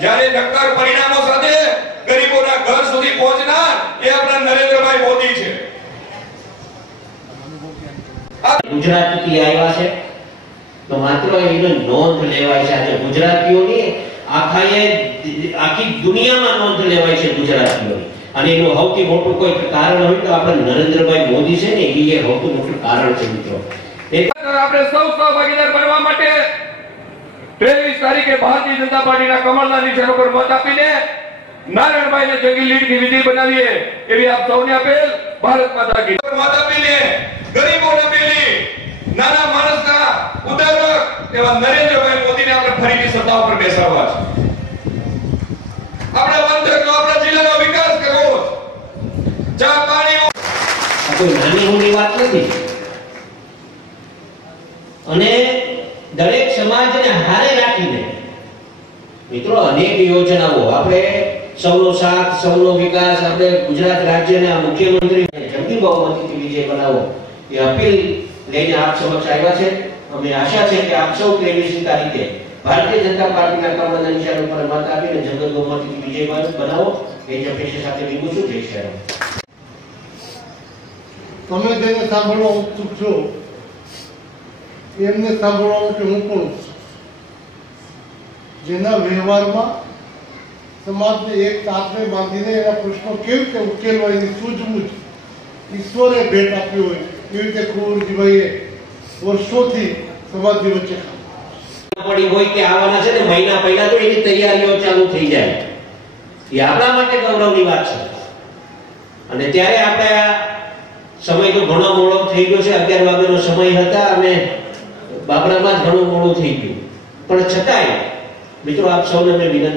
જ્યારે નક્કર પરિણામો સાથે ગરીબોના ઘર સુધી પહોંચનાર એ આપણા નરેન્દ્રભાઈ મોદી છે. ગુજરાતથી આવ્યા છે. તો માત્ર એનો નોંધ લેવાય છે આજે ગુજરાતીઓની આખાએ આખી દુનિયામાં નોંધ લેવાય છે ગુજરાતીઓની. અને એનું સૌથી મોટું કોઈ કારણ હોય તો આપણે નરેન્દ્રભાઈ મોદી છે ને એ સૌથી મોટું કારણ છે મિત્રો. આપણે સૌ સહભાગીદાર બનવા માટે ત્રેવીસ તારીખે ભારતીય જનતા પાર્ટીના કમળના નિશાન ઉપર મત આપીને નારાયણભાઈને જંગી લીડની વિજય બનાવીએ એવી આપ સૌને અપીલ. ભારત માતા કી મત આપીને ગરીબોને પેલી નાના માણસના ઉદારક એવા નરેન્દ્રભાઈ મોદીને આપણે ફરીથી સત્તા ઉપર બેસાડવા છે. આપણા પંથકનો આપણા જિલ્લાનો વિકાસ કરવો ચા પાણી કોઈ નાની મોટી વાત નથી. અને દરેક સમાજને હારે રાખીને. મિત્રો, અનેક યોજનાઓ. આપણે સૌનો સાથ, સૌનો વિકાસ, આપણે ગુજરાત રાજ્યના મુખ્યમંત્રી જંગી બહુમતીથી વિજય બનાવો એ અપીલ લઈને આપ સમક્ષ આવ્યા છે. અમે આશા છે કે આપ સૌ ત્રેવીસમી તારીખે ભારતીય જનતા પાર્ટીના કમળના નિશાન ઉપર મત આપીને જંગલ બહુમતીથી વિજય બનાવો. એ જ અપેક્ષા સાથે વિગું છું. જય શ્રી તમે તેને સાંભળવા ઉત્સુક છો. એમને સાંભળવા માટે હું કોણ. જેના વ્યવહારમાં સમાજને એક તાતને બાંધીને એના પ્રશ્નો કેવી રીતે ઉકેલવા એની સૂઝબૂઝ ઈશ્વરે ભેટ આપી હોય એવી રીતે કુંવરજીભાઈએ વર્ષોથી સમાજની વચ્ચે પડી હોય કે આવવાના છે ને મહિના પહેલા તો એની તૈયારીઓ ચાલુ થઈ જાય. એ આપણા માટે ગૌરવની વાત છે. અને ત્યારે આપણે સમય તો ઘણો મોડો થઈ ગયો છે. અગિયાર વાગ્યાનો સમય હતા અને બાબરામાં જ ઘણું મોડું થઈ ગયું. પણ છતાંય મિત્રો આપ સૌને મેં વિનંતી